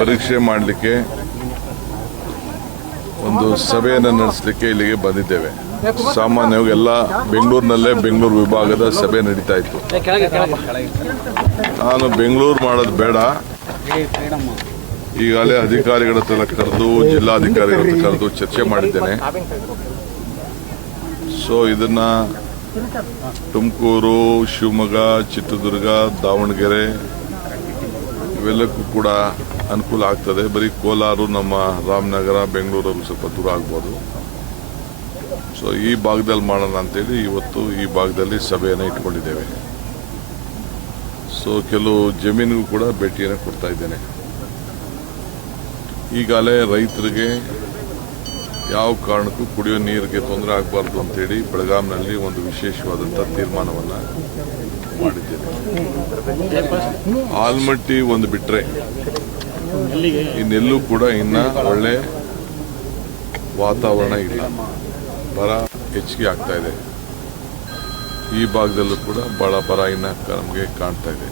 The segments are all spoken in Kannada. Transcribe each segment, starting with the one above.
ಪರೀಕ್ಷೆ ಮಾಡಲಿಕ್ಕೆ ಒಂದು ಸಭೆಯನ್ನು ನಡೆಸಲಿಕ್ಕೆ ಇಲ್ಲಿಗೆ ಬಂದಿದ್ದೇವೆ. ಸಾಮಾನ್ಯವಾಗಿ ಎಲ್ಲ ಬೆಂಗಳೂರಿನಲ್ಲೇ ಬೆಂಗಳೂರು ವಿಭಾಗದ ಸಭೆ ನಡೀತಾ ಇತ್ತು. ನಾನು ಬೆಂಗಳೂರು ಮಾಡೋದು ಬೇಡ, ಈಗಾಗಲೇ ಅಧಿಕಾರಿಗಳ ಹತ್ರ ಕರೆದು ಜಿಲ್ಲಾಧಿಕಾರಿಗಳ ಹತ್ರ ಕರೆದು ಚರ್ಚೆ ಮಾಡಿದ್ದೇನೆ. ಸೊ ಇದನ್ನ ತುಮಕೂರು, ಶಿವಮೊಗ್ಗ, ಚಿತ್ರದುರ್ಗ, ದಾವಣಗೆರೆ ಇವೆಲ್ಲಕ್ಕೂ ಕೂಡ ಅನುಕೂಲ ಆಗ್ತದೆ. ಬರೀ ಕೋಲಾರ, ನಮ್ಮ ರಾಮನಗರ, ಬೆಂಗಳೂರಲ್ಲಿ ಸ್ವಲ್ಪ ದೂರ ಆಗ್ಬೋದು. ಸೊ ಈ ಭಾಗದಲ್ಲಿ ಮಾಡೋಣ ಅಂತೇಳಿ ಇವತ್ತು ಈ ಭಾಗದಲ್ಲಿ ಸಭೆಯನ್ನು ಇಟ್ಕೊಂಡಿದ್ದೇವೆ. ಸೊ ಕೆಲವು ಜಮೀನಿಗೂ ಕೂಡ ಭೇಟಿಯನ್ನು ಕೊಡ್ತಾ ಇದ್ದೇನೆ. ಈಗಾಗಲೇ ರೈತರಿಗೆ ಯಾವ ಕಾರಣಕ್ಕೂ ಕುಡಿಯೋ ನೀರಿಗೆ ತೊಂದರೆ ಆಗಬಾರ್ದು ಅಂತೇಳಿ ಬೆಳಗಾಂನಲ್ಲಿ ಒಂದು ವಿಶೇಷವಾದಂಥ ತೀರ್ಮಾನವನ್ನು ಮಾಡಿದ್ದೇನೆ. ಆಲ್ಮಟ್ಟಿ ಒಂದು ಬಿಟ್ಟರೆ ಇನ್ನೆಲ್ಲೂ ಕೂಡ ಇನ್ನ ಒಳ್ಳೆ ವಾತಾವರಣ ಇಲ್ಲ. ಬರ ಹೆಚ್ಚಿಗೆ ಆಗ್ತಾ ಇದೆ. ಈ ಭಾಗದಲ್ಲೂ ಕೂಡ ಬಹಳ ಬರ ಇನ್ನ ನಮಗೆ ಕಾಣ್ತಾ ಇದೆ.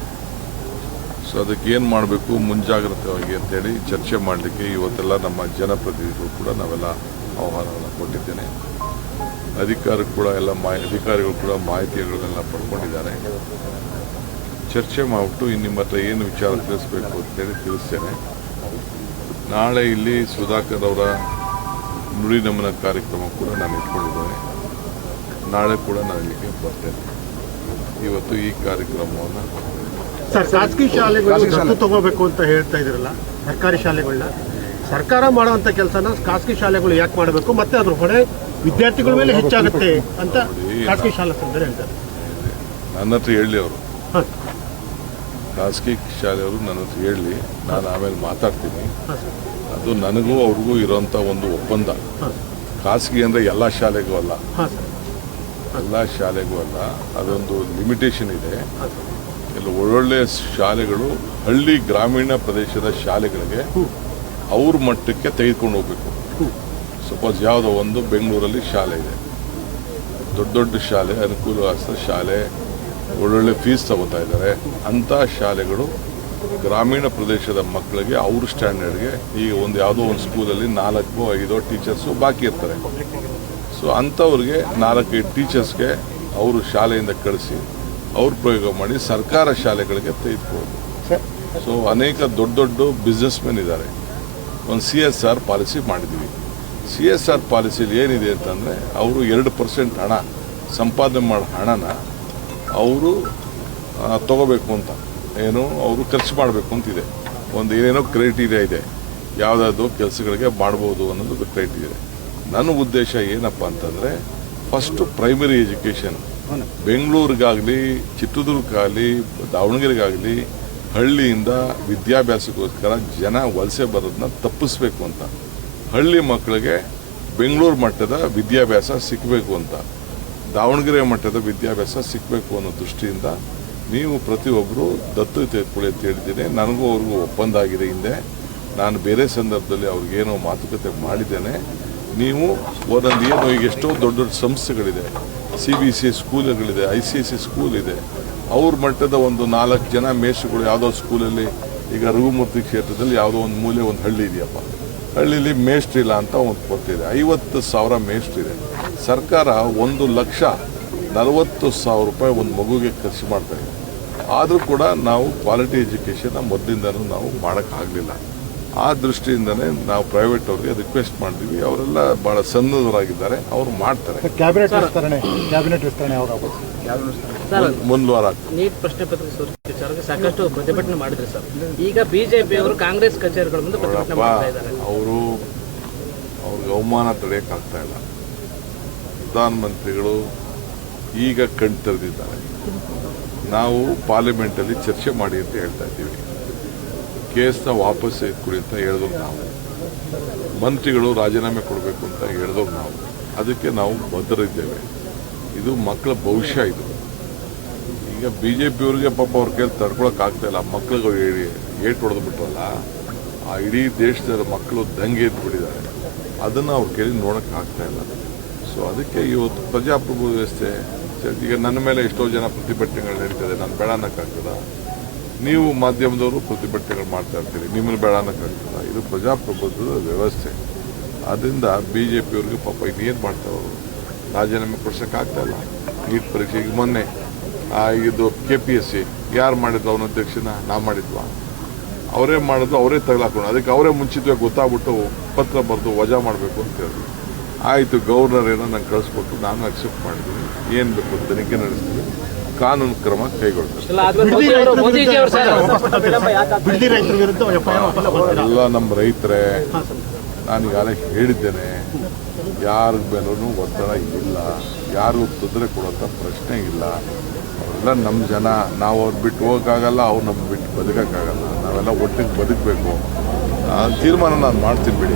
ಸೊ ಅದಕ್ಕೆ ಏನು ಮಾಡಬೇಕು ಮುಂಜಾಗ್ರತವಾಗಿ ಅಂತೇಳಿ ಚರ್ಚೆ ಮಾಡಲಿಕ್ಕೆ ಇವತ್ತೆಲ್ಲ ನಮ್ಮ ಜನಪ್ರತಿನಿಧಿಗಳು ಕೂಡ ನಾವೆಲ್ಲ ಆಹ್ವಾನವನ್ನು ಕೊಟ್ಟಿದ್ದೇನೆ. ಅಧಿಕಾರಿಗಳು ಕೂಡ ಮಾಹಿತಿಗಳನ್ನೆಲ್ಲ ಪಡ್ಕೊಂಡಿದ್ದಾರೆ. ಚರ್ಚೆ ಮಾಡಿಬಿಟ್ಟು ನಿಮ್ಮ ಹತ್ರ ಏನು ವಿಚಾರ ತಿಳಿಸಬೇಕು ಅಂತೇಳಿ ತಿಳಿಸ್ತೇನೆ. ನಾಳೆ ಇಲ್ಲಿ ಸುಧಾಕರ್ ಅವರ ನುಡಿ ನಮನ ಕಾರ್ಯಕ್ರಮ ಕೂಡ ನಾನು ಇಟ್ಕೊಂಡಿದ್ದೇನೆ. ನಾಳೆ ಕೂಡ ನಾನು ಇಲ್ಲಿಗೆ ಬರ್ತೇನೆ. ಇವತ್ತು ಈ ಕಾರ್ಯಕ್ರಮವನ್ನು ಖಾಸಗಿ ಶಾಲೆಗಳು ದತ್ತು ತಗೋಬೇಕು ಅಂತ ಹೇಳ್ತಾ ಇದ್ರಲ್ಲ, ಸರ್ಕಾರಿ ಶಾಲೆಗಳನ್ನ ಸರ್ಕಾರ ಮಾಡುವಂತ ಕೆಲಸನ ಖಾಸಗಿ ಶಾಲೆಗಳು ಯಾಕೆ ಮಾಡಬೇಕು, ಮತ್ತೆ ಅದ್ರ ಹೊಣೆ ವಿದ್ಯಾರ್ಥಿಗಳ ಮೇಲೆ ಹೆಚ್ಚಾಗುತ್ತೆ ಅಂತ ಖಾಸಗಿ ಶಾಲಾ ಸಂಸ್ಥೆ ಹೇಳ್ತಾರೆ. ನನ್ನ ಹತ್ರ ಹೇಳಿ ಅವರು, ಖಾಸಗಿ ಶಾಲೆಯವರು ನನ್ನ ಹತ್ರ ಹೇಳಿ, ನಾನು ಆಮೇಲೆ ಮಾತಾಡ್ತೀನಿ. ಅದು ನನಗೂ ಅವ್ರಿಗೂ ಇರೋಂಥ ಒಂದು ಒಪ್ಪಂದ. ಖಾಸಗಿ ಅಂದರೆ ಎಲ್ಲ ಶಾಲೆಗೂ ಅಲ್ಲ, ಎಲ್ಲ ಶಾಲೆಗೂ ಅಲ್ಲ, ಅದೊಂದು ಲಿಮಿಟೇಷನ್ ಇದೆ. ಕೆಲವು ಒಳ್ಳೊಳ್ಳೆ ಶಾಲೆಗಳು ಹಳ್ಳಿ ಗ್ರಾಮೀಣ ಪ್ರದೇಶದ ಶಾಲೆಗಳಿಗೆ ಅವ್ರ ಮಟ್ಟಕ್ಕೆ ತೆಗೆದುಕೊಂಡು ಹೋಗ್ಬೇಕು. ಸಪೋಸ್ ಯಾವುದೋ ಒಂದು ಬೆಂಗಳೂರಲ್ಲಿ ಶಾಲೆ ಇದೆ, ದೊಡ್ಡ ದೊಡ್ಡ ಶಾಲೆ, ಅನುಕೂಲವಾದ ಶಾಲೆ, ಒಳ್ಳೊಳ್ಳೆ ಫೀಸ್ ತಗೋತಾ ಇದ್ದಾರೆ. ಅಂಥ ಶಾಲೆಗಳು ಗ್ರಾಮೀಣ ಪ್ರದೇಶದ ಮಕ್ಕಳಿಗೆ ಅವ್ರ ಸ್ಟ್ಯಾಂಡರ್ಡ್ಗೆ ಈಗ ಯಾವುದೋ ಒಂದು ಸ್ಕೂಲಲ್ಲಿ 4-5 ಟೀಚರ್ಸು ಬಾಕಿ ಇರ್ತಾರೆ. ಸೊ ಅಂಥವ್ರಿಗೆ 4-5 ಟೀಚರ್ಸ್ಗೆ ಅವರು ಶಾಲೆಯಿಂದ ಕಳಿಸಿ ಅವ್ರು ಪ್ರಯೋಗ ಮಾಡಿ ಸರ್ಕಾರ ಶಾಲೆಗಳಿಗೆ ತೆಗೆದುಕೊಳ್ಳೋದು. ಸೊ ಅನೇಕ ದೊಡ್ಡ ದೊಡ್ಡ ಬಿಸ್ನೆಸ್ ಮೆನ್ ಇದ್ದಾರೆ. ಒಂದು CSR ಪಾಲಿಸಿ ಮಾಡಿದ್ದೀವಿ. CSR ಪಾಲಿಸಿಲಿ ಏನಿದೆ ಅಂತಂದರೆ ಅವರು 2% ಹಣ ಸಂಪಾದನೆ ಮಾಡೋ ಹಣನ ಅವರು ತಗೋಬೇಕು ಅಂತ, ಏನು ಅವರು ಖರ್ಚು ಮಾಡಬೇಕು ಅಂತಿದೆ. ಒಂದು ಏನೇನೋ ಕ್ರೈಟೀರಿಯಾ ಇದೆ, ಯಾವುದಾದ್ರು ಕೆಲಸಗಳಿಗೆ ಮಾಡ್ಬೋದು ಅನ್ನೋದು ಕ್ರೈಟೀರಿಯಾ. ನನ್ನ ಉದ್ದೇಶ ಏನಪ್ಪ ಅಂತಂದರೆ ಫಸ್ಟು ಪ್ರೈಮರಿ ಎಜುಕೇಷನ್ ಬೆಂಗಳೂರಿಗಾಗಲಿ, ಚಿತ್ರದುರ್ಗಕ್ಕಾಗಲಿ, ದಾವಣಗೆರೆಗಾಗಲಿ ಹಳ್ಳಿಯಿಂದ ವಿದ್ಯಾಭ್ಯಾಸಕ್ಕೋಸ್ಕರ ಜನ ವಲಸೆ ಬರೋದನ್ನ ತಪ್ಪಿಸ್ಬೇಕು ಅಂತ, ಹಳ್ಳಿ ಮಕ್ಕಳಿಗೆ ಬೆಂಗಳೂರು ಮಟ್ಟದ ವಿದ್ಯಾಭ್ಯಾಸ ಸಿಕ್ಕಬೇಕು ಅಂತ, ದಾವಣಗೆರೆ ಮಟ್ಟದ ವಿದ್ಯಾಭ್ಯಾಸ ಸಿಕ್ಕಬೇಕು ಅನ್ನೋ ದೃಷ್ಟಿಯಿಂದ ನೀವು ಪ್ರತಿಯೊಬ್ಬರು ದತ್ತು ತೆಗೆದುಕೊಳ್ಳಿ ಅಂತ ಹೇಳಿದ್ದೀನಿ. ನನಗೂ ಅವ್ರಿಗೂ ಒಪ್ಪಂದ ಆಗಿದೆ. ಹಿಂದೆ ನಾನು ಬೇರೆ ಸಂದರ್ಭದಲ್ಲಿ ಅವ್ರಿಗೇನೋ ಮಾತುಕತೆ ಮಾಡಿದ್ದೇನೆ. ನೀವು ಒಂದೊಂದು ಏನು ಈಗ ಎಷ್ಟೋ ದೊಡ್ಡ ದೊಡ್ಡ ಸಂಸ್ಥೆಗಳಿದೆ, CBSE ಸ್ಕೂಲ್ಗಳಿದೆ, ICSE ಸ್ಕೂಲ್ ಇದೆ, ಅವ್ರ ಮಟ್ಟದ ಒಂದು 4 ಜನ ಮೇಷ್ಟ್ರುಗಳು ಯಾವುದೋ ಸ್ಕೂಲಲ್ಲಿ, ಈಗ ರಘುಮೂರ್ತಿ ಕ್ಷೇತ್ರದಲ್ಲಿ ಯಾವುದೋ ಒಂದು ಮೂಲೆ ಒಂದು ಹಳ್ಳಿ ಇದೆಯಪ್ಪ, ಹಳ್ಳಿಲಿ ಮೇಷ್ಟ್ರಿಲ್ಲ ಅಂತ ಒಂದು ಕೊಟ್ಟಿದೆ. 50,000 ಮೇಷ್ಟ್ರಿದೆ. ಸರ್ಕಾರ 1,40,000 ರೂಪಾಯಿ ಒಂದು ಮಗುಗೆ ಖರ್ಚು ಮಾಡ್ತಾ ಇದೆ. ಆದರೂ ಕೂಡ ನಾವು ಕ್ವಾಲಿಟಿ ಎಜುಕೇಷನ್ನ ಮೊದಲಿಂದನೂ ನಾವು ಮಾಡೋಕ್ಕಾಗಲಿಲ್ಲ. ಆ ದೃಷ್ಟಿಯಿಂದನೇ ನಾವು ಪ್ರೈವೇಟ್ ಅವ್ರಿಗೆ ರಿಕ್ವೆಸ್ಟ್ ಮಾಡಿದ್ವಿ. ಅವರೆಲ್ಲ ಭಾಳ ಸನ್ನದ್ಧರಾಗಿದ್ದಾರೆ, ಅವರು ಮಾಡ್ತಾರೆ. ಕ್ಯಾಬಿನೆಟ್ ವಿಸ್ತರಣೆ ಮುಂದಿನ ವಾರ ನೀಟ್ ಪ್ರಶ್ನೆ ಪತ್ರಿಕೆ ಸಾಕಷ್ಟು ಪ್ರತಿಭಟನೆ ಮಾಡಿದ್ರು ಸರ್. ಈಗ ಬಿಜೆಪಿ ಅವರು ಕಾಂಗ್ರೆಸ್ ಕಚೇರಿಗಳ ಮುಂದೆ ಪ್ರತಿಭಟನೆ ಮಾಡ್ತಾ ಇದ್ದಾರೆ. ಅವ್ರಿಗೆ ಅವಮಾನ ತಡೆಯೋಕ್ಕಾಗ್ತಾ ಇಲ್ಲ. ಪ್ರಧಾನಮಂತ್ರಿಗಳು ಈಗ ಕಣ್ ತೆರೆದಿದ್ದಾರೆ. ನಾವು ಪಾರ್ಲಿಮೆಂಟಲ್ಲಿ ಚರ್ಚೆ ಮಾಡಿ ಅಂತ ಹೇಳ್ತಾ ಇದ್ದೀವಿ. ಕೇಸ್ನ ವಾಪಸ್ ಕೊಡಿ ಅಂತ ಹೇಳಿದವ್ರು ನಾವು, ಮಂತ್ರಿಗಳು ರಾಜೀನಾಮೆ ಕೊಡಬೇಕು ಅಂತ ಹೇಳಿದವ್ರು ನಾವು. ಅದಕ್ಕೆ ನಾವು ಬದ್ಧರಿದ್ದೇವೆ. ಇದು ಮಕ್ಕಳ ಭವಿಷ್ಯ. ಇದು ಈಗ BJPಯವ್ರಿಗೆ ಪಾಪ ಅವ್ರ ಕೈಲಿ ತಡ್ಕೊಳಕ್ಕಾಗ್ತಾ ಇಲ್ಲ. ಮಕ್ಕಳಿಗೆ ಏಟು ಹೊಡೆದು ಬಿಟ್ರಲ್ಲ, ಆ ಇಡೀ ದೇಶದ ಮಕ್ಕಳು ದಂಗೆ ಎದ್ದುಬಿಟ್ಟಿದ್ದಾರೆ. ಅದನ್ನು ಅವ್ರ ಕೈಲಿ ನೋಡೋಕ್ಕಾಗ್ತಾ ಇಲ್ಲ. ಸೊ ಅದಕ್ಕೆ ಇವತ್ತು ಪ್ರಜಾಪ್ರಭುತ್ವ ವ್ಯವಸ್ಥೆ, ಈಗ ನನ್ನ ಮೇಲೆ ಎಷ್ಟೋ ಜನ ಪ್ರತಿಭಟನೆಗಳು ನಡೀತದೆ, ನಾನು ಬೇಡ ಅನ್ನೋಕ್ಕಾಗ್ತದ? ನೀವು ಮಾಧ್ಯಮದವರು ಪ್ರತಿಭಟನೆಗಳು ಮಾಡ್ತಾ ಇರ್ತೀರಿ, ನಿಮ್ಮನ್ನು ಬೇಡ ಅನ್ನೋಕ್ಕಾಗ್ತದ? ಇದು ಪ್ರಜಾಪ್ರಭುತ್ವದ ವ್ಯವಸ್ಥೆ. ಅದರಿಂದ BJP ಪಾಪ ಇನ್ನೇನು ಮಾಡ್ತಾರವರು, ರಾಜೀನಾಮೆ ಕೊಡ್ಸೋಕ್ಕಾಗ್ತಾ ಇಲ್ಲ. ನೀಟ್ ಪರೀಕ್ಷೆ ಈಗ ಮೊನ್ನೆ ಇದು KPSC ಯಾರು ಮಾಡಿದ್ರು? ಅವನ ಅಧ್ಯಕ್ಷನ ನಾವು ಮಾಡಿದ್ವಾ? ಅವರೇ ಮಾಡಿದ್ರು, ಅವರೇ ತಗಲಾಕೊಂಡು ಅದಕ್ಕೆ ಅವರೇ ಮುಂಚಿತವಾಗಿ ಗೊತ್ತಾಗ್ಬಿಟ್ಟು ಪತ್ರ ಬರೆದು ವಜಾ ಮಾಡಬೇಕು ಅಂತ ಹೇಳಿದ್ರು. ಆಯಿತು, ಗವರ್ನರ್ ಏನೋ ನಂಗೆ ಕಳಿಸ್ಕೊಟ್ಟು ನಾನು ಅಕ್ಸೆಪ್ಟ್ ಮಾಡಿದ್ದೀನಿ, ಏನು ಬೇಕು ತನಿಖೆ ನಡೆಸ್ತೀವಿ, ಕಾನೂನು ಕ್ರಮ ಕೈಗೊಳ್ತೀವಿ. ಬಿಡದಿ ರೈತರ ವಿರುದ್ಧ FIR ಎಲ್ಲ ನಮ್ಮ ರೈತರೇ, ನಾನೀಗಾಗಲೇ ಹೇಳಿದ್ದೇನೆ, ಯಾರ ಮೇಲೂ ಒತ್ತಡ ಇಲ್ಲ, ಯಾರಿಗೂ ತೊಂದರೆ ಕೊಡುವಂಥ ಪ್ರಶ್ನೆ ಇಲ್ಲ. ಅವರೆಲ್ಲ ನಮ್ಮ ಜನ, ನಾವು ಅವ್ರು ಬಿಟ್ಟು ಹೋಗೋಕ್ಕಾಗಲ್ಲ, ಅವ್ರು ನಮ್ಮ ಬಿಟ್ಟು ಬದುಕೋಕ್ಕಾಗಲ್ಲ. ನಾವೆಲ್ಲ ಒಟ್ಟಿಗೆ ಬದುಕಬೇಕು. ತೀರ್ಮಾನ ನಾನು ಮಾಡ್ತೀನಿ ಬಿಡಿ.